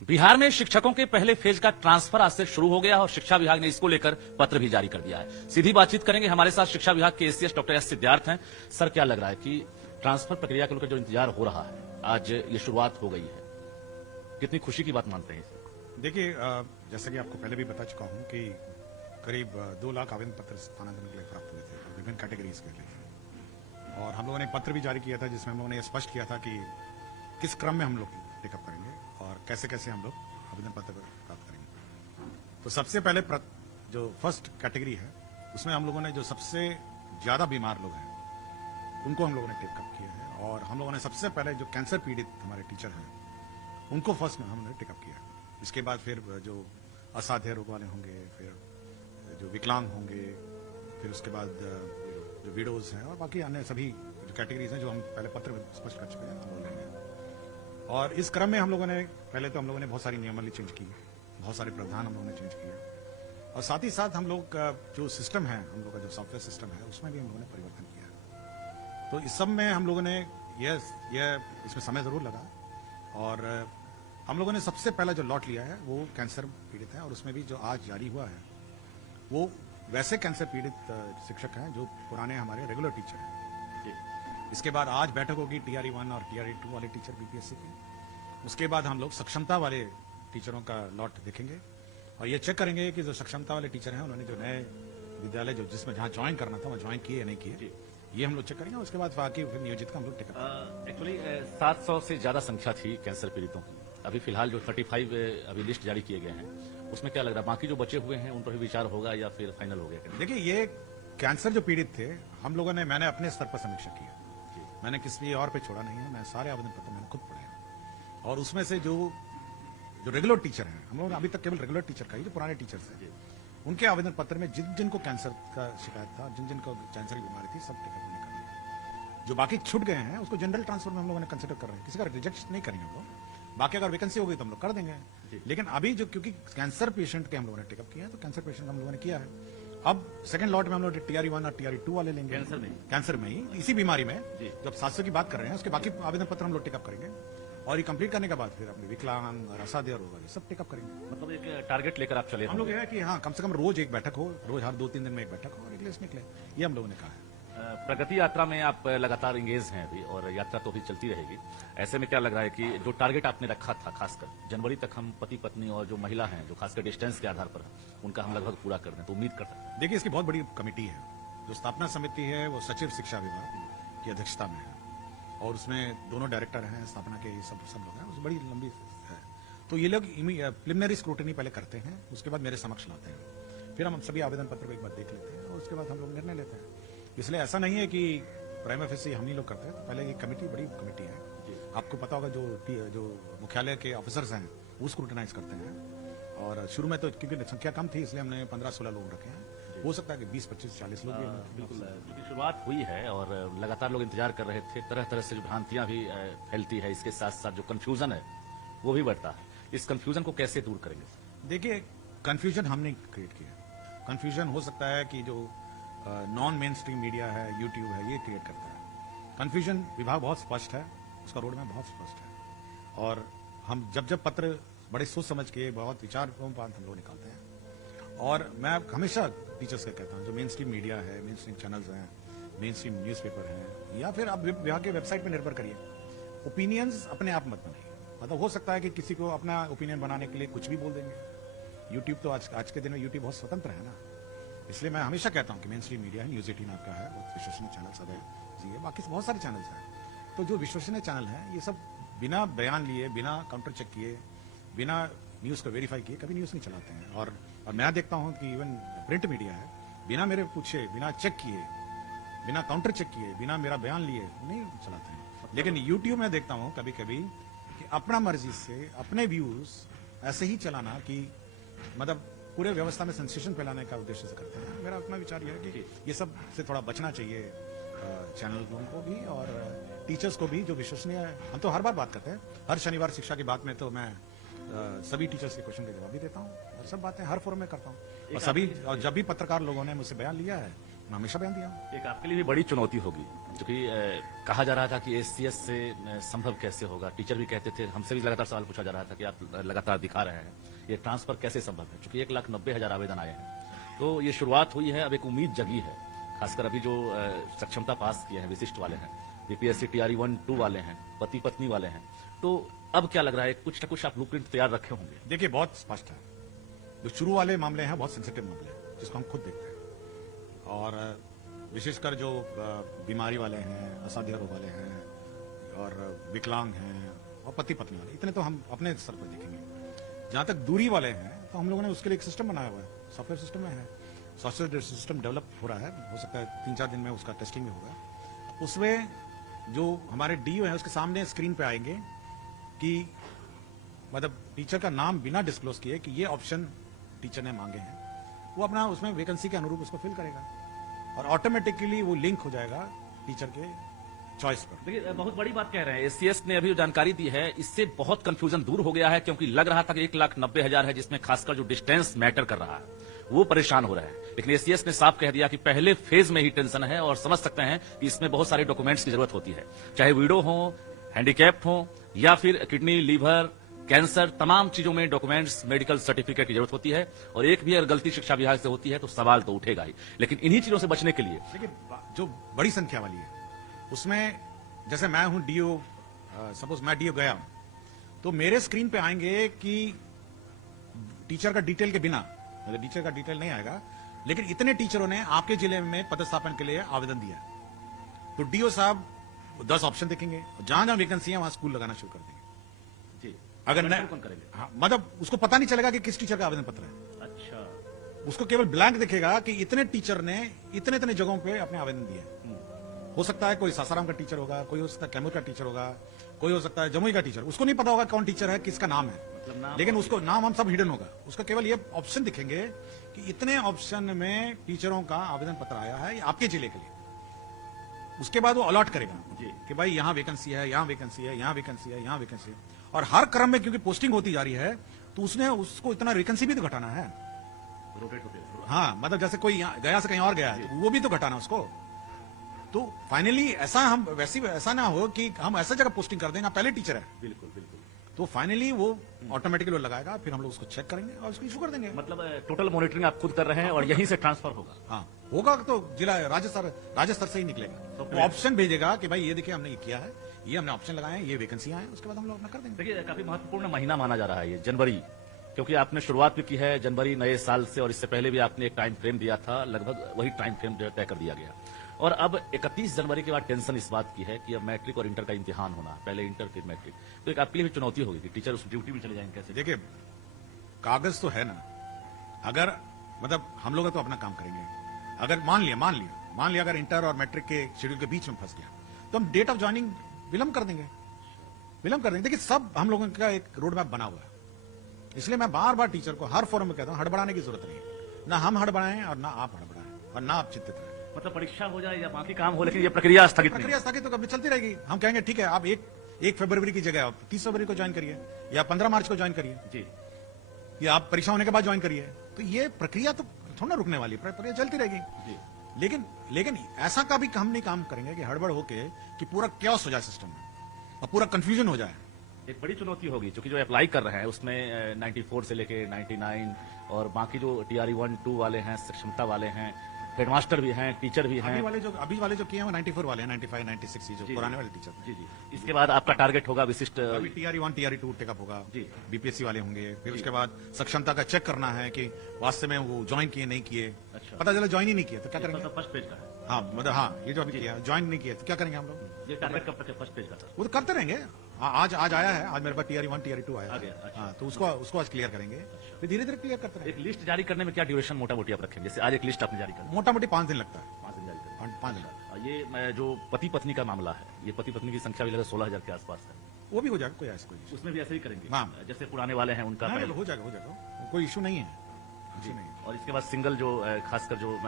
बिहार में शिक्षकों के पहले फेज का ट्रांसफर आज से शुरू हो गया और शिक्षा विभाग ने इसको लेकर पत्र भी जारी कर दिया है। सीधी बातचीत करेंगे, हमारे साथ शिक्षा विभाग के एसीएस डॉक्टर एस सिद्धार्थ हैं। सर, क्या लग रहा है कि ट्रांसफर प्रक्रिया को लेकर जो इंतजार हो रहा है, आज ये शुरुआत हो गई है, कितनी खुशी की बात मानते हैं इसे? देखिए, जैसा कि आपको पहले भी बता चुका हूं कि करीब 2 लाख आवेदन पत्र स्थानांतरण के लिए प्राप्त हुए थे विभिन्न कैटेगरीज के लिए, और हम लोगों ने पत्र भी जारी किया था जिसमें हम लोगों ने यह स्पष्ट किया था कि किस क्रम में हम लोग टेकअप करेंगे और कैसे कैसे हम लोग आवेदन पत्र प्राप्त करेंगे। तो सबसे पहले जो फर्स्ट कैटेगरी है उसमें हम लोगों ने जो सबसे ज्यादा बीमार लोग हैं उनको हम लोगों ने टेकअप किया है, और हम लोगों ने सबसे पहले जो कैंसर पीड़ित हमारे टीचर हैं उनको फर्स्ट में हमने टेकअप किया। इसके बाद फिर जो असाध्य रोग वाले होंगे, फिर जो विकलांग होंगे, फिर उसके बाद जो विडोज हैं और बाकी अन्य सभी जो कैटेगरीज हैं जो हम पहले पत्र में स्पष्ट कर चुके हैं हम लोग लेंगे। और इस क्रम में हम लोगों ने पहले तो हम लोगों ने बहुत सारी नियमावली चेंज की, बहुत सारे प्रावधान हम लोगों ने चेंज किए, और साथ ही साथ हम लोग का जो सिस्टम है, हम लोग का जो सॉफ्टवेयर सिस्टम है उसमें भी हम लोगों ने परिवर्तन किया। तो इस सब में हम लोगों ने इसमें समय जरूर लगा, और हम लोगों ने सबसे पहला जो लॉट लिया है वो कैंसर पीड़ित है, और उसमें भी जो आज जारी हुआ है वो वैसे कैंसर पीड़ित शिक्षक हैं जो पुराने हमारे रेगुलर टीचर हैं। इसके बाद आज बैठक होगी TRE 1 और TRE 2 वाले टीचर BPSC की। उसके बाद हम लोग सक्षमता वाले टीचरों का लॉट देखेंगे और ये चेक करेंगे कि जो सक्षमता वाले टीचर हैं उन्होंने जो नए विद्यालय जिसमें जहाँ ज्वाइन करना था वहाँ ज्वाइन किए या नहीं किए, ये हम लोग चेक करेंगे। उसके बाद बाकी नियोजित का हम लोग टिकट। एक्चुअली 700 से ज्यादा संख्या थी कैंसर पीड़ितों की। अभी फिलहाल जो 35 अभी लिस्ट जारी किए गए हैं उसमें क्या लग रहा है, बाकी जो बचे हुए हैं उन पर भी विचार होगा या फिर फाइनल हो गया? देखिए, ये कैंसर जो पीड़ित थे हम लोगों ने, मैंने अपने स्तर पर समीक्षा की है, मैंने किसी और पे छोड़ा नहीं है, मैं सारे आवेदन पत्र मैंने खुद पढ़े हैं। और उसमें से जो रेगुलर टीचर हैं, हम लोग अभी तक केवल रेगुलर टीचर का ही, जो पुराने टीचर्स हैं उनके आवेदन पत्र में जिन जिन को कैंसर का शिकायत था, जिन जिन को कैंसर की बीमारी थी, सब टिकट मैंने कर लिया। जो बाकी छूट गए हैं उसको जनरल ट्रांसफर में हम लोगों ने कंसिडर कर रहे हैं, किसी का रिजेक्ट नहीं करेंगे हम लोग। बाकी अगर वैकेंसी हो गई तो हम लोग कर देंगे, लेकिन अभी जो क्योंकि कैंसर पेशेंट के हम लोगों ने टिकअप किया है तो कैंसर पेशेंट हम लोगों ने किया है। अब सेकंड लॉट में हम लोग TRE 1 और TRE 2 वाले लेंगे, कैंसर में ही, इसी बीमारी में जब 700 की बात कर रहे हैं उसके बाकी आवेदन पत्र हम लोग टेकअप करेंगे, और ये कंप्लीट करने के बाद फिर अपने विकलांग और असाध्य रोग ये सब टेकअप करेंगे। मतलब एक टारगेट लेकर आप चले? हम लोग ये है कि हाँ, कम से कम रोज एक बैठक हो, रोज हर 2-3 दिन में एक बैठक हो और एक लिस्ट निकले, ये हम लोगों ने कहा है। प्रगति यात्रा में आप लगातार इंगेज हैं अभी, और यात्रा तो भी चलती रहेगी। ऐसे में क्या लग रहा है कि जो टारगेट आपने रखा था, खासकर जनवरी तक हम पति पत्नी और जो महिला हैं जो खासकर डिस्टेंस के आधार पर उनका हम लगभग पूरा कर दें, तो उम्मीद कर सकते हैं? देखिए, इसकी बहुत बड़ी कमेटी है, जो स्थापना समिति है वो सचिव शिक्षा विभाग की अध्यक्षता में है, और उसमें दोनों डायरेक्टर हैं स्थापना के, सब लोग हैं, उस बड़ी लंबी है। तो ये लोग प्रिलिमिनरी स्क्रूटनी पहले करते हैं, उसके बाद मेरे समक्ष लाते हैं, फिर हम सभी आवेदन पत्र को एक बार देख लेते हैं और उसके बाद हम लोग निर्णय लेते हैं। इसलिए ऐसा नहीं है कि प्राइम ऑफिस हम ही लोग करते हैं, तो पहले ये कमेटी, बड़ी कमेटी है, आपको पता होगा, जो मुख्यालय के ऑफिसर्स हैं वो स्क्रूटनाइज करते हैं। और शुरू में तो क्योंकि संख्या कम थी इसलिए हमने 15-16 लोग रखे हैं, हो सकता है कि 20-25-40 लोग भी। बिल्कुल, क्योंकि शुरुआत हुई है और लगातार लोग इंतजार कर रहे थे। तरह तरह से जो भ्रांतियां भी फैलती है, इसके साथ साथ जो कंफ्यूजन है वो भी बढ़ता है। इस कंफ्यूजन को कैसे दूर करेंगे? देखिए, कंफ्यूजन हमने क्रिएट किया। कंफ्यूजन हो सकता है कि जो नॉन मेन स्ट्रीम मीडिया है, यूट्यूब है, ये क्रिएट करता है। कंफ्यूजन विभाग बहुत स्पष्ट है, उसका रोड मैप बहुत स्पष्ट है, और हम जब पत्र बड़े सोच समझ के, बहुत विचार हम लोग निकालते हैं। और मैं हमेशा टीचर्स का कहता हूं, जो मेन स्ट्रीम मीडिया है, मेन स्ट्रीम चैनल्स हैं, मेन स्ट्रीम न्यूज़पेपर हैं, या फिर आप विभाग के वेबसाइट पर निर्भर करिए, ओपिनियंस अपने आप मत बनाइए। मतलब हो सकता है कि किसी को अपना ओपिनियन बनाने के लिए कुछ भी बोल देंगे। यूट्यूब तो आज के दिन में यूट्यूब बहुत स्वतंत्र है ना, इसलिए मैं हमेशा कहता हूं कि मेन स्ट्रीम मीडिया है, न्यूज़ 18 आपका है, बहुत विश्वसनीय चैनल सब है, बाकी बहुत सारे चैनल्स हैं। तो जो विश्वसनीय चैनल हैं ये सब बिना बयान लिए, बिना काउंटर चेक किए, बिना न्यूज़ को वेरीफाई किए कभी न्यूज़ नहीं चलाते हैं। और मैं देखता हूं कि इवन प्रिंट मीडिया है, बिना मेरे पूछे, बिना चेक किए, बिना काउंटर चेक किए, बिना मेरा बयान लिए नहीं चलाते हैं। लेकिन यूट्यूब में देखता हूं कभी कभी कि अपना मर्जी से अपने व्यूज ऐसे ही चलाना, कि मतलब पूरे व्यवस्था में सेंसेशन फैलाने का उद्देश्य से करते हैं। मेरा अपना विचार यह है कि ये सब से थोड़ा बचना चाहिए चैनलों को भी और टीचर्स को भी, जो विश्वसनीय है। हम तो हर बार बात करते हैं, हर शनिवार शिक्षा की बात में तो मैं सभी टीचर्स के क्वेश्चन के जवाब भी देता हूँ, और सब बातें हर फोरम में करता हूँ। और जब भी पत्रकार लोगों ने मुझसे बयान लिया है हमेशा बयान दिया हूं। एक आपके लिए भी बड़ी चुनौती होगी, क्योंकि कहा जा रहा था कि एससीएस से संभव कैसे होगा। टीचर भी कहते थे, हमसे भी लगातार सवाल पूछा जा रहा था कि आप लगातार दिखा रहे हैं, ये ट्रांसफर कैसे संभव है, क्योंकि 1,90,000 आवेदन आए हैं। तो ये शुरुआत हुई है, अब एक उम्मीद जगी है, खासकर अभी जो सक्षमता पास किए हैं विशिष्ट वाले हैं, बीपीएससी टीआरई 1-2 वाले हैं, पति पत्नी वाले हैं, तो अब क्या लग रहा है, कुछ न कुछ आप ब्लूप्रिंट तैयार रखे होंगे? देखिए, बहुत स्पष्ट है। जो शुरू वाले मामले हैं बहुत सेंसिटिव मामले हैं, जिसको हम खुद देखते हैं, और विशेषकर जो बीमारी वाले हैं, असाध्य रोग वाले हैं, और विकलांग हैं, और पति पत्नी वाले, इतने तो हम अपने स्तर पर देखेंगे। जहां तक दूरी वाले हैं, तो हम लोगों ने उसके लिए एक सिस्टम बनाया हुआ है, सॉफ्टवेयर सिस्टम में है, सॉफ्टवेयर सिस्टम डेवलप हो रहा है, हो सकता है 3-4 दिन में उसका टेस्टिंग भी होगा। उसमें जो हमारे डीओ है उसके सामने स्क्रीन पे आएंगे कि मतलब टीचर का नाम बिना डिस्क्लोज किए कि ये ऑप्शन टीचर ने मांगे हैं, वो अपना उसमें वैकेंसी के अनुरूप उसको फिल करेगा और ऑटोमेटिकली वो लिंक हो जाएगा टीचर के चॉइस पर। देखिए, बहुत बड़ी बात कह रहे हैं एससीएस ने अभी जो जानकारी दी है, इससे बहुत कंफ्यूजन दूर हो गया है, क्योंकि लग रहा था कि 1,90,000 है, जिसमें खासकर जो डिस्टेंस मैटर कर रहा है वो परेशान हो रहा है। लेकिन एससीएस ने साफ कह दिया कि पहले फेज में ही टेंशन है, और समझ सकते हैं कि इसमें बहुत सारे डॉक्यूमेंट्स की जरूरत होती है, चाहे विडो हो, हैंडीकैप्ड हो, या फिर किडनी, लीवर, कैंसर, तमाम चीजों में डॉक्यूमेंट्स, मेडिकल सर्टिफिकेट की जरूरत होती है, और एक भी अगर गलती शिक्षा विभाग से होती है तो सवाल तो उठेगा ही। लेकिन इन्हीं चीजों से बचने के लिए देखिए, जो बड़ी संख्या वाली है उसमें जैसे मैं हूं डीओ, सपोज मैं डीओ गया हूं, तो मेरे स्क्रीन पे आएंगे कि टीचर का डिटेल के बिना, मतलब टीचर का डिटेल नहीं आएगा, लेकिन इतने टीचरों ने आपके जिले में पदस्थापन के लिए आवेदन दिया, तो डीओ साहब 10 ऑप्शन देखेंगे, जहां जहां वैकेंसी है वहां स्कूल लगाना शुरू कर देंगे। जी, अगर नहीं कौन करेंगे? हाँ, मतलब उसको पता नहीं चलेगा कि किस टीचर का आवेदन पत्र है। अच्छा, उसको केवल ब्लैंक दिखेगा कि इतने टीचर ने इतने इतने जगहों पे अपने आवेदन दिए हैं। हो सकता है कोई सासाराम का टीचर होगा, कोई हो सकता है कैमूर का टीचर होगा, कोई हो सकता है जमुई का टीचर, उसको नहीं पता होगा कौन टीचर है, किसका नाम है, लेकिन उसको नाम हम सब हिडन होगा, उसका केवल ये ऑप्शन दिखेंगे कि इतने ऑप्शन में टीचरों का आवेदन पत्र आया है आपके जिले के लिए। उसके बाद वो अलॉट करेगा कि भाई यहाँ वैकेंसी है, यहाँ वैकेंसी है, यहाँ वैकेंसी है, यहाँ वैकेंसी है, और हर क्रम में क्योंकि पोस्टिंग होती जा रही है तो उसने उसको इतना वैकेंसी भी तो घटाना है। रोटेट होते। हाँ, मतलब जैसे कोई गया से कहीं और गया है तो वो भी तो घटाना उसको। तो फाइनली ऐसा हम वैसी ऐसा ना हो कि हम ऐसा जगह पोस्टिंग कर देंगे पहले टीचर है, बिल्कुल बिल्कुल। तो फाइनली वो ऑटोमेटिकली वो लगाएगा, फिर हम लोग उसको चेक करेंगे और उसको इशू कर देंगे। मतलब टोटल मॉनिटरिंग आप खुद कर रहे हैं और यहीं से ट्रांसफर होगा? हाँ, होगा तो जिला राज्य स्तर से ही निकलेगा, वो ऑप्शन भेजेगा कि भाई ये देखिए हमने ये किया है, ये हमने ऑप्शन लगाए हैं, ये वैकेंसियां हैं, उसके बाद हम लोग अपना कर देंगे। देखिए, काफी महत्वपूर्ण महीना माना जा रहा है ये जनवरी, क्योंकि आपने शुरुआत भी की है जनवरी नए साल से, और इससे पहले भी आपने एक टाइम फ्रेम दिया था, लगभग वही टाइम फ्रेम तय कर दिया गया। और अब 31 जनवरी के बाद टेंशन इस बात की है कि अब मैट्रिक और इंटर का इम्तिहान होना है, पहले इंटर फिर मैट्रिक, तो एक आपके लिए भी चुनौती होगी कि टीचर उस ड्यूटी में चले जाएंगे कैसे? देखिए, कागज तो है ना, अगर मतलब हम लोग तो अपना काम करेंगे, अगर मान लिया अगर इंटर और मैट्रिक के शेड्यूल के बीच में फंस गया तो हम डेट ऑफ ज्वाइनिंग विलंब कर देंगे। देखिए, सब हम लोगों का एक रोड मैप बना हुआ है, इसलिए मैं बार बार टीचर को हर फोरम में कहता हूं हड़बड़ाने की जरूरत नहीं है, ना हम हड़बड़ाएं और ना आप हड़बड़ाएं और ना आप चिंतित रहें। मतलब परीक्षा हो जाए या बाकी काम हो, लेकिन ये प्रक्रिया स्थगित तो कभी चलती रहेगी। हम कहेंगे ठीक है, आप 1 फरवरी की जगह आप 30 फरवरी को ज्वाइन करिए या 15 मार्च को ज्वाइन करिए जी, या आप परीक्षा होने के बाद ज्वाइन करिए, तो ये प्रक्रिया तो थोड़ा रुकने वाली, प्रक्रिया चलती रहेगी जी। लेकिन ऐसा का भी हम नहीं काम करेंगे कि हड़बड़ होके कि पूरा क्योस हो जाए सिस्टम में और पूरा कंफ्यूजन हो जाए। एक बड़ी चुनौती होगी, क्योंकि जो अप्लाई कर रहे हैं उसमें 94 से लेके 99 और बाकी जो टीआरई 1-2 वाले हैं, सक्षमता वाले हैं, हेडमास्टर भी हैं, टीचर भी हैं। अभी वाले जो किए हैं वो 94 वाले हैं, 95, 96 जो पुराने वाले टीचर। जी जी। इसके बाद आपका टारगेट होगा विशिष्ट, अभी टीआरई 1, टीआरई 2 टेकअप होगा जी, बीपीएससी वाले होंगे, फिर उसके बाद सक्षमता का चेक करना है कि वास्तव में वो ज्वाइन किए नहीं किए। अच्छा, पता चला ज्वाइन ही नहीं किया तो क्या करेंगे? फर्स्ट पेज का है। हाँ, मतलब हाँ, ये जो अभी किया ज्वाइन नहीं किया तो क्या करेंगे हम लोग? ये टारगेट कब तक है फर्स्ट पेज का? वो तो करते रहेंगे। आज आया है, आज मेरे पास टीआरई 1, टीआरई 2 आया आ गया, अच्छा। हाँ, तो उसको आज क्लियर करेंगे, फिर धीरे धीरे क्लियर करते रहेंगे। एक लिस्ट जारी करने में क्या ड्यूरेशन मोटा मोटी आप रखेंगे? जैसे आज एक लिस्ट आपने जारी कर दी, मोटा मोटी 5 दिन लगता है। 5 दिन जारी कर 5 दिन ये जो पति पत्नी का मामला है, ये पति पत्नी की संख्या भी लगभग 16,000 के आसपास है, वो भी हो जाएगा, कोई ऐसा कोई issue उसमें भी ऐसे ही करेंगे हाँ। जैसे पुराने वाले हैं उनका नहीं, पहले। हो जाएगा, कोई इशू नहीं है, इशू नहीं है। और इसके बाद सिंगल जो खासकर जो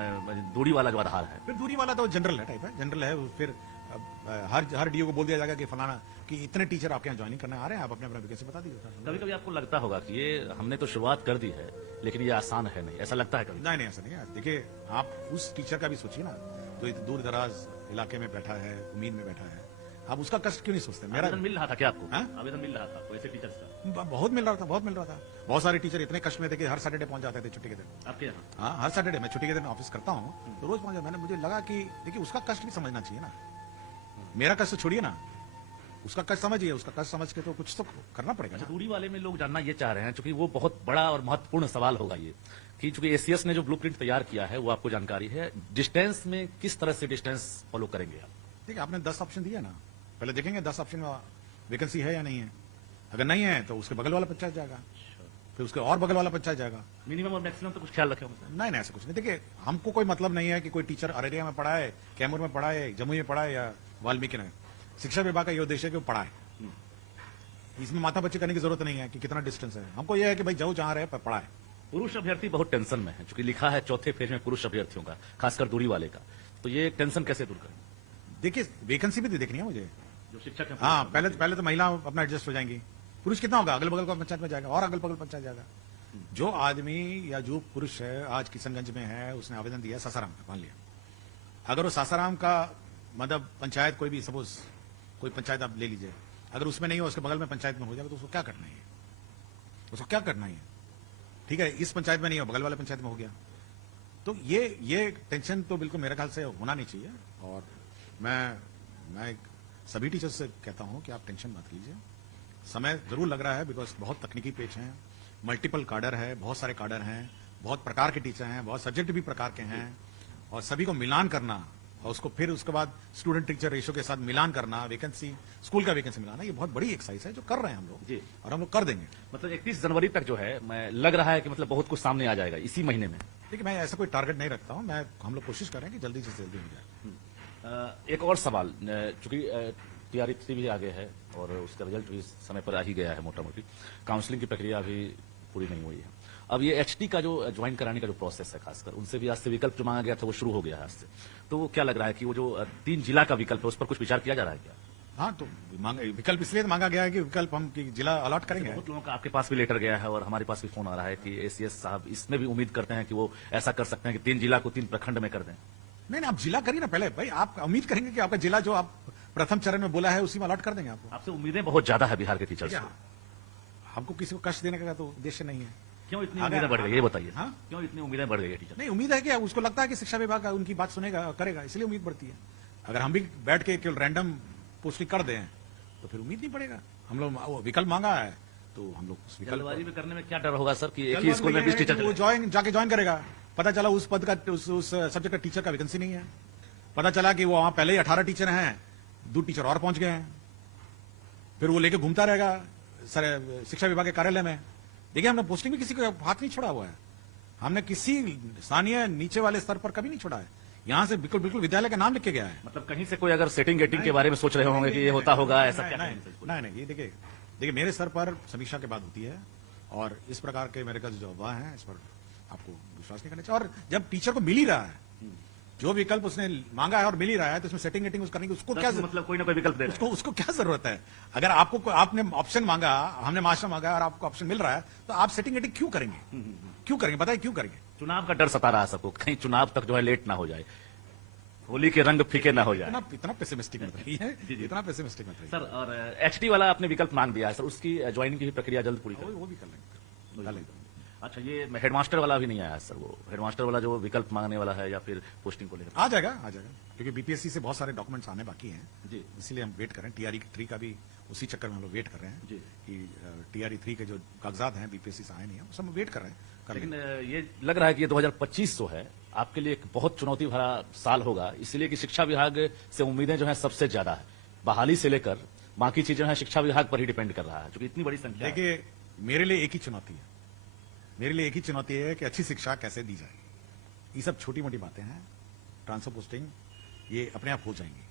दूरी वाला जो आधार है, फिर दूरी वाला तो जनरल है टाइप है, जनरल है, फिर हर डीओ को बोल दिया जाएगा कि फलाना कि इतने टीचर आपके यहाँ ज्वाइनिंग करने आ रहे हैं, आप अपने अपना वैकेंसी बता दीजिए। कभी कभी आपको लगता होगा कि ये हमने तो शुरुआत कर दी है लेकिन ये आसान है नहीं, ऐसा लगता है कभी? नहीं नहीं, ऐसा नहीं है। देखिए, आप उस टीचर का भी सोचिए ना, जो इतने दूर दराज इलाके में बैठा है, उम्मीद में बैठा है, आप उसका कष्ट क्यों नहीं सोचते? मेरा आवेदन मिल रहा था क्या आपको? हाँ? आवेदन मिल रहा था आपको ऐसे टीचर्स का? बहुत मिल रहा था, बहुत मिल रहा था। बहुत सारे टीचर इतने कष्ट में थे कि हर सैटरडे पहुंच जाते थे छुट्टी के दिन। आपके यहाँ? हाँ, हर सैटरडे मैं छुट्टी के दिन ऑफिस करता हूँ तो रोज पहुंच जाता। मैंने मुझे लगा कि देखिए, उसका कष्ट भी समझना चाहिए ना। मेरा कष्ट छोड़िए ना, उसका कष्ट समझिए। उसका कष्ट समझ के तो कुछ तो करना पड़ेगा अच्छा, ना। दूरी वाले में लोग जानना ये चाह रहे हैं, क्योंकि वो बहुत बड़ा और महत्वपूर्ण सवाल होगा ये, कि चूंकि एसीएस ने जो ब्लूप्रिंट तैयार किया है वो आपको जानकारी है, डिस्टेंस में किस तरह से डिस्टेंस फॉलो करेंगे आप? देखिए, आपने 10 ऑप्शन दिया ना, पहले देखेंगे 10 ऑप्शन में वैकेंसी है या नहीं है। अगर नहीं है तो उसके बगल वाला पंचायत जाएगा, फिर उसके और बगल वाला पंचायत जाएगा। मिनिमम और मैक्सिमम तो कुछ ख्याल रखे होंगे? नहीं नहीं, ऐसा कुछ नहीं। देखिए, हमको कोई मतलब नहीं है कि कोई टीचर अररिया में पढ़ा है, कैमूर में पढ़ा है, जमुई में पढ़ा है या वाल्मीकि में। शिक्षा विभाग का ये उद्देश्य है कि वो पढ़ाए। इसमें माथा बच्चे करने की जरूरत नहीं है कि कितना डिस्टेंस है। हमको यह है कि भाई जाओ जहां रहे पढ़ाए। पुरुष अभ्यर्थी बहुत टेंशन में है, क्योंकि लिखा है चौथे फेज में पुरुष अभ्यर्थियों का, खासकर दूरी वाले का, तो ये टेंशन कैसे दूर करें? देखिए, वैकेंसी भी तो देखनी है मुझे। जो शिक्षक है हाँ, पहले तो महिला अपना एडजस्ट हो जाएंगी। पुरुष कितना होगा? अगल बगल का पंचायत में जाएगा और अगल बगल पंचायत जाएगा। जो आदमी या जो पुरुष है आज किशनगंज में है, उसने आवेदन दिया सासाराम का, मान लिया, अगर वो सासाराम का मतलब पंचायत कोई भी, सपोज कोई पंचायत आप ले लीजिए, अगर उसमें नहीं हो, उसके बगल में पंचायत में हो जाएगा, तो उसको क्या करना है? उसको क्या करना है? ठीक है, इस पंचायत में नहीं हो, बगल वाले पंचायत में हो गया। तो ये टेंशन तो बिल्कुल मेरे ख्याल से होना नहीं चाहिए। और मैं सभी टीचर्स से कहता हूं कि आप टेंशन मत लीजिए। समय जरूर लग रहा है, बिकॉज बहुत तकनीकी पेज हैं, मल्टीपल कार्डर है, बहुत सारे कार्डर हैं, बहुत प्रकार के टीचर हैं, बहुत सब्जेक्ट भी प्रकार के हैं, और सभी को मिलान करना और उसको फिर उसके बाद स्टूडेंट टीचर रेशो के साथ मिलान करना, वैकेंसी, स्कूल का वैकेंसी मिलाना, ये बहुत बड़ी एक्सरसाइज है जो कर रहे हैं हम लोग जी। और हम लोग कर देंगे। मतलब 31 जनवरी तक जो है, मैं लग रहा है कि मतलब बहुत कुछ सामने आ जाएगा इसी महीने में। देखिए, मैं ऐसा कोई टारगेट नहीं रखता हूं। हम लोग कोशिश कर रहे हैं कि जल्दी से जल्दी हो जाए। एक और सवाल, चूंकि TRE-3 भी आगे है और उसका रिजल्ट भी समय पर आ ही गया है, मोटा मोटी काउंसलिंग की प्रक्रिया अभी पूरी नहीं हुई है। अब ये HT का जो ज्वाइन कराने का जो प्रोसेस है, खासकर उनसे भी आज से विकल्प जो मांगा गया था वो शुरू हो गया है आज से, तो क्या लग रहा है कि वो जो 3 जिला का विकल्प है उस पर कुछ विचार किया जा रहा है क्या? हाँ, तो विकल्प इसलिए मांगा गया है कि विकल्प हम कि जिला अलॉट करेंगे। बहुत लोगों का आपके पास भी लेटर गया है और हमारे पास भी फोन आ रहा है कि ACS साहब इसमें भी उम्मीद करते हैं कि वो ऐसा कर सकते हैं कि 3 जिला को 3 प्रखंड में कर दें। नहीं, आप जिला करिए ना पहले। भाई, आप उम्मीद करेंगे कि आपका जिला जो आप प्रथम चरण में बोला है उसी में अलॉट कर देंगे आपको। आपसे उम्मीदें बहुत ज्यादा है बिहार के टीचर्स क्या? से। हमको किसी को कष्ट देने का तो उद्देश्य नहीं है। क्यों इतनी अगर- उम्मीदें बढ़ गई, ये बताइए। हाँ? क्यों इतनी उम्मीदें बढ़ गई है टीचर? नहीं, उम्मीद है कि उसको लगता है कि शिक्षा विभाग उनकी बात सुनेगा, करेगा, इसलिए उम्मीद बढ़ती है। अगर हम भी बैठ के केवल रैंडम पोस्टिंग कर दें तो फिर उम्मीद नहीं पड़ेगा। हम लोग विकल्प मांगा है तो हम लोग उस जल्दबाजी में करने में क्या डर होगा सर कि एक ही जल्दबाजी स्कूल में ये 20 है कि टीचर वो जाके ज्वाइन करेगा, पता चला उस पद का, उस सब्जेक्ट का टीचर का वैकेंसी नहीं है, पता चला कि वो वहां पहले ही 18 टीचर हैं, 2 टीचर और पहुंच गए हैं, फिर वो लेके घूमता रहेगा सर शिक्षा विभाग के कार्यालय में। देखिए, हमने पोस्टिंग में किसी को हाथ नहीं छोड़ा हुआ है। हमने किसी स्थानीय नीचे वाले स्तर पर कभी नहीं छोड़ा है। यहाँ से बिल्कुल बिल्कुल विद्यालय का नाम लिख के गया है। मतलब कहीं से कोई अगर सेटिंग गेटिंग के बारे में सोच रहे होंगे कि ये होता होगा, ऐसा क्या कहेंगे सर? नहीं, ये देखिए मेरे स्तर पर समीक्षा के बाद होती है और इस प्रकार के मेरे पास जो अफवाह है इस पर आपको विश्वास नहीं करना चाहिए। और जब टीचर को मिल ही रहा है, जो विकल्प उसने मांगा है और मिल ही रहा है, तो उसमें सेटिंग गेटिंग करने की उसको क्या मतलब कोई ना कोई विकल्प दे रहे हैं। उसको क्या जरूरत है? अगर आपने ऑप्शन मांगा, हमने मास्टर मांगा और आपको ऑप्शन मिल रहा है, तो आप सेटिंग गेटिंग क्यों करेंगे? क्यों करेंगे? बताइए क्यों करेंगे? चुनाव का डर सता रहा है सबको, कहीं चुनाव तक जो है लेट ना हो जाए, होली के रंग फीके ना हो जाए। इतना पेसिमिस्टिक मत रहिए, इतना पेसिमिस्टिक मत रहिए। सर, और HT वाला आपने विकल्प मांग दिया है सर, उसकी ज्वाइनिंग की भी प्रक्रिया जल्द पूरी करें। वो भी कर लेंगे। अच्छा, ये हेडमास्टर वाला भी नहीं आया सर, वो हेडमास्टर वाला जो विकल्प मांगने वाला है या फिर पोस्टिंग को लेकर? आ जाएगा, क्योंकि बीपीएससी से बहुत सारे डॉक्यूमेंट्स आने बाकी हैं जी। इसलिए हम वेट कर रहे हैं। TRE-3 का भी उसी चक्कर में हम लोग वेट कर रहे हैं जी। कि TRE-3 के जो कागजात हैं बीपीएससी से आए नहीं है, वो सब वेट कर रहे हैं। लेकिन ये लग रहा है कि ये 2025 जो है आपके लिए एक बहुत चुनौती भरा साल होगा, इसलिए कि शिक्षा विभाग से उम्मीदें जो है सबसे ज्यादा है, बहाली से लेकर बाकी चीजें हैं शिक्षा विभाग पर ही डिपेंड कर रहा है, क्योंकि इतनी बड़ी संख्या है। देखिए, मेरे लिए एक ही चुनौती है, कि अच्छी शिक्षा कैसे दी जाए। ये सब छोटी मोटी बातें हैं, ट्रांसफर पोस्टिंग ये अपने आप हो जाएंगी।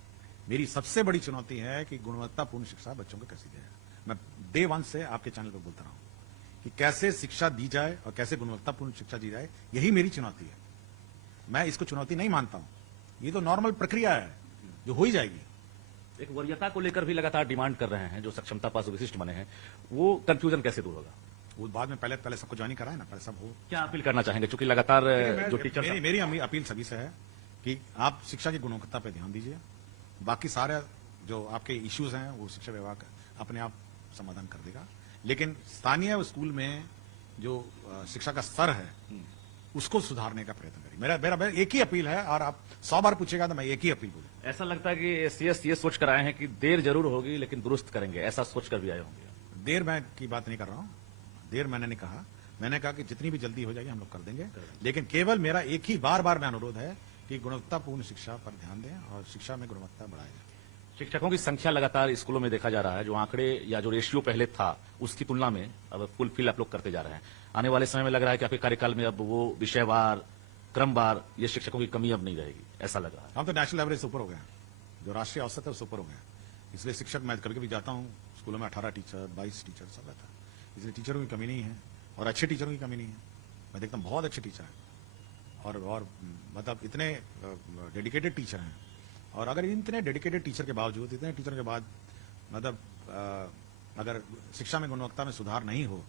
मेरी सबसे बड़ी चुनौती है कि गुणवत्तापूर्ण शिक्षा बच्चों को कैसे दी जाए। मैं डे 1 से आपके चैनल पर बोलता रहा हूं कि कैसे शिक्षा दी जाए और कैसे गुणवत्तापूर्ण शिक्षा दी जाए, यही मेरी चुनौती है। मैं इसको चुनौती नहीं मानता हूं, ये तो नॉर्मल प्रक्रिया है जो हो ही जाएगी। एक वरीयता को लेकर भी लगातार डिमांड कर रहे हैं, जो सक्षमता पास विशिष्ट बने हैं, वो कंफ्यूजन कैसे दूर होगा? वो बाद में पहले सबको ज्वाइन कराए ना, पहले सब हो। क्या अपील करना चाहेंगे, चूंकि लगातार जो टीचर मेरी अपील सभी से है कि आप शिक्षा की गुणवत्ता पे ध्यान दीजिए। बाकी सारे जो आपके इश्यूज हैं वो शिक्षा विभाग अपने आप समाधान कर देगा, लेकिन स्थानीय स्कूल में जो शिक्षा का स्तर है उसको सुधारने का प्रयत्न करिए। मेरा एक ही अपील है, और आप 100 बार पूछेगा तो मैं एक ही अपील बोलूँ। ऐसा लगता है कि सीएस ये सोच कर आए हैं कि देर जरूर होगी लेकिन दुरुस्त करेंगे, ऐसा सोच कर भी आए होंगे। देर मैं की बात नहीं कर रहा हूँ, देर मैंने नहीं कहा। मैंने कहा कि जितनी भी जल्दी हो जाएगी हम लोग कर देंगे, लेकिन केवल मेरा एक ही बार में अनुरोध है कि गुणवत्तापूर्ण शिक्षा पर ध्यान दें और शिक्षा में गुणवत्ता बढ़ाएं। शिक्षकों की संख्या लगातार स्कूलों में देखा जा रहा है, जो आंकड़े या जो रेशियो पहले था उसकी तुलना में अब फुलफिल आप लोग करते जा रहे हैं। आने वाले समय में लग रहा है कि आपके कार्यकाल में अब वो विषयवार क्रमवार ये शिक्षकों की कमी अब नहीं रहेगी, ऐसा लग रहा है। हम तो नेशनल एवरेज ऊपर हो गए, जो राष्ट्रीय औसत है उससे ऊपर हो गया। इसलिए शिक्षक, मैं कभी कभी जाता हूँ स्कूलों में 18 टीचर 22 टीचर सब रहता है, इसलिए टीचरों की कमी नहीं है और अच्छे टीचरों की कमी नहीं है। मैं देखता हूँ बहुत अच्छे टीचर हैं और मतलब इतने डेडिकेटेड टीचर हैं, और अगर इतने डेडिकेटेड टीचर के बावजूद, इतने टीचर के बाद मतलब अगर शिक्षा में गुणवत्ता में सुधार नहीं हो,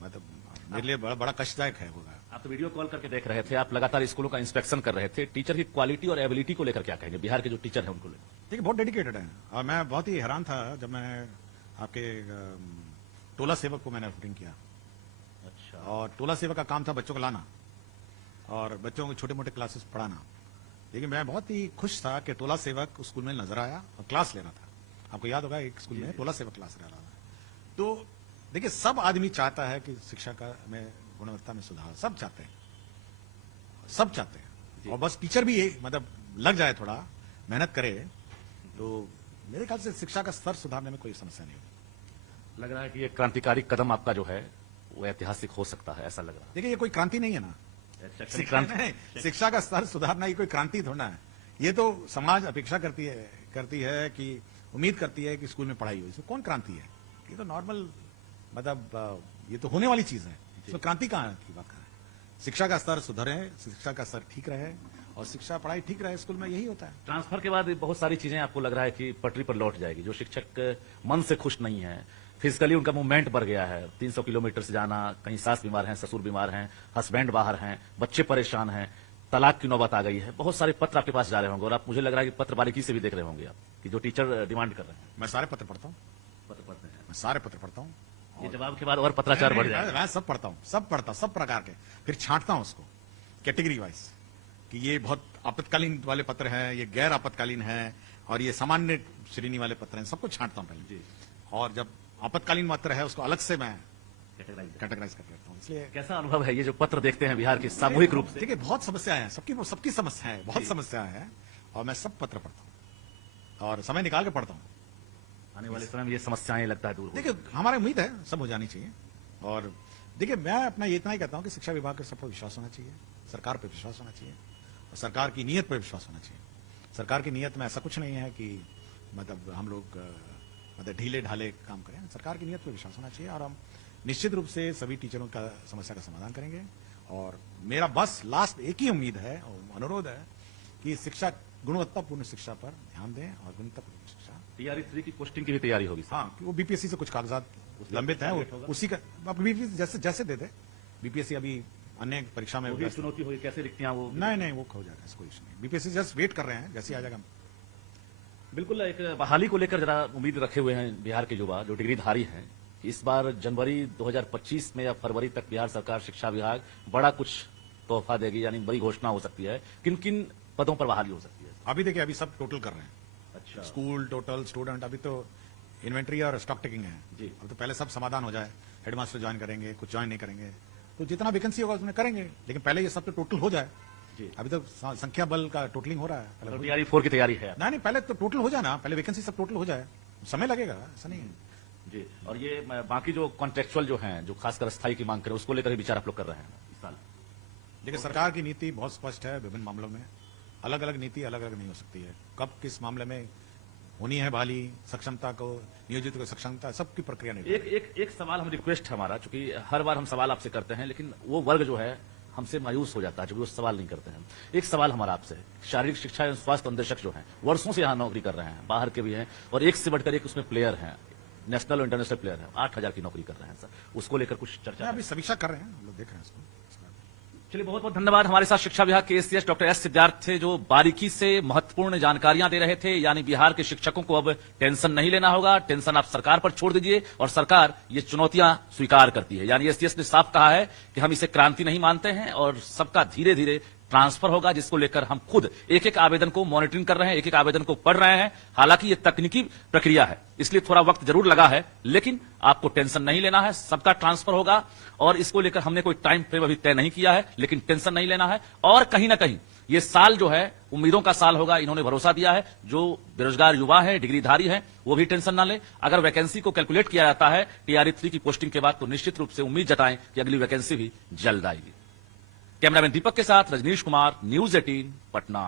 मतलब मेरे लिए बड़ा कष्टदायक है होगा। आप तो वीडियो कॉल करके देख रहे थे, आप लगातार स्कूलों का इंस्पेक्शन कर रहे थे, टीचर की क्वालिटी और एबिलिटी को लेकर क्या कहेंगे, बिहार के जो टीचर हैं उनको लेकर? देखिए बहुत डेडिकेटेड है, और मैं बहुत ही हैरान था जब मैंने आपके टोला सेवक को मैंने रिपोर्टिंग किया। अच्छा। और टोला सेवक का काम था बच्चों को लाना और बच्चों को छोटे मोटे क्लासेस पढ़ाना, लेकिन मैं बहुत ही खुश था कि टोला सेवक स्कूल में नजर आया और क्लास ले रहा था। आपको याद होगा एक स्कूल में टोला सेवक क्लास ले रहा था। तो देखिए सब आदमी चाहता है कि शिक्षा का में गुणवत्ता में सुधार, सब चाहते हैं, सब चाहते हैं, और बस टीचर भी ये मतलब लग जाए, थोड़ा मेहनत करे, तो मेरे ख्याल से शिक्षा का स्तर सुधारने में कोई समस्या नहीं होगी। लग रहा है कि ये क्रांतिकारी कदम आपका जो है वो ऐतिहासिक हो सकता है, ऐसा लग रहा है। देखिए ये कोई क्रांति नहीं है ना, शिक्षा का स्तर सुधारना ये कोई क्रांति थोड़ा है। ये तो समाज अपेक्षा करती है कि उम्मीद करती है कि स्कूल में पढ़ाई हो, इसमें कौन क्रांति है? ये तो नॉर्मल मतलब ये तो होने वाली चीज है, इसमें क्रांति कहाँ की बात करें? शिक्षा का स्तर सुधरे, शिक्षा का स्तर ठीक रहे और शिक्षा पढ़ाई ठीक रहे स्कूल में, यही होता है। ट्रांसफर के बाद बहुत सारी चीजें आपको लग रहा है कि पटरी पर लौट जाएगी। जो शिक्षक मन से खुश नहीं है, फिजिकली उनका मूवमेंट बढ़ गया है, 300 किलोमीटर से जाना, कहीं सास बीमार हैं, ससुर बीमार हैं, हस्बैंड बाहर हैं, बच्चे परेशान हैं, तलाक की नौबत आ गई है, बहुत सारे पत्र आपके पास जा रहे होंगे और आप, मुझे लग रहा है कि पत्र बारीकी से भी देख रहे होंगे आप कि जो टीचर डिमांड कर रहे हैं। मैं सारे पत्र पढ़ता हूँ, पत्र पढ़ते हैं, मैं सारे पत्र पढ़ता हूँ। ये जवाब के बाद और पत्राचार बढ़ जाएगा। मैं सब पढ़ता हूँ, सब प्रकार के, फिर छांटता हूँ उसको कैटेगरी वाइज कि ये बहुत आपातकालीन वाले पत्र हैं, ये गैर आपातकालीन है, और ये सामान्य श्रेणी वाले पत्र हैं, सबको छांटता हूँ पहले। और जब आपातकालीन पत्र है उसको अलग से मैं कैटेगराइज कर लेता हूँ। इसलिए कैसा अनुभव है ये जो पत्र देखते हैं बिहार के सामूहिक रूप से? देखिए बहुत समस्याएं हैं, सबकी समस्याएं हैं, बहुत समस्याएं हैं, और मैं सब पत्र पढ़ता हूँ और समय निकाल के पढ़ता हूँ। आने वाले समय में ये समस्याएं लगता है दूर देखिए हमारी उम्मीद है सब हो जानी चाहिए। और देखिए मैं अपना ये इतना ही कहता हूँ कि शिक्षा विभाग के सब पर विश्वास होना चाहिए, सरकार पर विश्वास होना चाहिए, और सरकार की नीयत पर विश्वास होना चाहिए। सरकार की नीयत में ऐसा कुछ नहीं है कि मतलब हम लोग मतलब ढीले ढाले काम करें। सरकार की नीयत पर विश्वास होना चाहिए, और हम निश्चित रूप से सभी टीचरों का समस्या का समाधान करेंगे। और मेरा बस लास्ट एक ही उम्मीद है और अनुरोध है कि शिक्षा, गुणवत्तापूर्ण शिक्षा पर ध्यान दें, और गुणवत्तापूर्ण शिक्षा। TRE 3 की पोस्टिंग की भी तैयारी होगी। हाँ, वो बीपीएससी से कुछ कागजात लंबित हैं, उसी का बीपीएससी जैसे दे दे। बीपीएससी अभी अन्य परीक्षा में चुनौती होगी, कैसे रिक्तियां वो? नहीं वो हो जाएगा, कोई इशू नहीं। बीपीएससी जस्ट वेट कर रहे हैं, जैसे आ जाएगा। बिल्कुल, एक बहाली को लेकर जरा उम्मीद रखे हुए हैं बिहार के युवा जो डिग्रीधारी हैं। इस बार जनवरी 2025 में या फरवरी तक बिहार सरकार शिक्षा विभाग बड़ा कुछ तोहफा देगी, यानी बड़ी घोषणा हो सकती है। किन किन पदों पर बहाली हो सकती है? अभी देखिए अभी सब टोटल कर रहे हैं। अच्छा, स्कूल टोटल, स्टूडेंट, अभी तो इन्वेंट्री और स्टॉक टेकिंग है जी। अब तो पहले सब समाधान हो जाए, हेडमास्टर ज्वाइन करेंगे, कुछ ज्वाइन नहीं करेंगे, तो जितना वैकेंसी होगा उसमें करेंगे, लेकिन पहले ये सब तो टोटल हो जाए। जी। अभी तो संख्या बल का टोटलिंग हो रहा है। पहले TRE 4 की तैयारी है? नहीं पहले तो टोटल हो जाए ना, पहले वैकेंसी सब टोटल हो जाए, समय लगेगा, ऐसा नहीं है जी। और ये बाकी जो कॉन्ट्रेक्चुअल जो हैं, जो खासकर स्थायी की मांग करें, उसको लेकर विचार आप लोग कर रहे हैं इस साल? देखिए सरकार की नीति बहुत स्पष्ट है, विभिन्न मामलों में अलग अलग नीति अलग अलग नहीं हो सकती है। कब किस मामले में होनी है बहाली, सक्षमता को, नियोजित को सक्षमता, सबकी प्रक्रिया नहीं। एक सवाल हम रिक्वेस्ट है हमारा, चूंकि हर बार हम सवाल आपसे करते हैं, लेकिन वो वर्ग जो है हमसे मायूस हो जाता है, जो वो सवाल नहीं करते हैं। एक सवाल हमारा आपसे है, शारीरिक शिक्षा एवं स्वास्थ्य निदेशक जो हैं वर्षों से यहाँ नौकरी कर रहे हैं, बाहर के भी हैं और एक से बढ़कर एक उसमें प्लेयर हैं, नेशनल और इंटरनेशनल प्लेयर हैं, 8,000 की नौकरी कर रहे हैं सर, उसको लेकर कुछ चर्चा अभी समीक्षा कर रहे हैं, हम लोग देख रहे हैं इसको। चलिए, बहुत बहुत धन्यवाद। हमारे साथ शिक्षा विभाग के एसीएस डॉक्टर एस सिद्धार्थ थे, जो बारीकी से महत्वपूर्ण जानकारियां दे रहे थे। यानी बिहार के शिक्षकों को अब टेंशन नहीं लेना होगा, टेंशन आप सरकार पर छोड़ दीजिए और सरकार ये चुनौतियां स्वीकार करती है। यानी एसीएस ने साफ कहा है कि हम इसे क्रांति नहीं मानते हैं और सबका धीरे धीरे ट्रांसफर होगा, जिसको लेकर हम खुद एक एक आवेदन को मॉनिटरिंग कर रहे हैं, एक एक आवेदन को पढ़ रहे हैं। हालांकि ये तकनीकी प्रक्रिया है, इसलिए थोड़ा वक्त जरूर लगा है, लेकिन आपको टेंशन नहीं लेना है, सबका ट्रांसफर होगा। और इसको लेकर हमने कोई टाइम फ्रेम अभी तय नहीं किया है, लेकिन टेंशन नहीं लेना है। और कहीं ना कहीं ये साल जो है उम्मीदों का साल होगा, इन्होंने भरोसा दिया है। जो बेरोजगार युवा है, डिग्रीधारी है, वो भी टेंशन ना ले। अगर वैकेंसी को कैलकुलेट किया जाता है टीआरई 3 की पोस्टिंग के बाद, तो निश्चित रूप से उम्मीद जताएं कि अगली वैकेंसी भी जल्द आएगी। कैमरामैन दीपक के साथ रजनीश कुमार, न्यूज 18 पटना।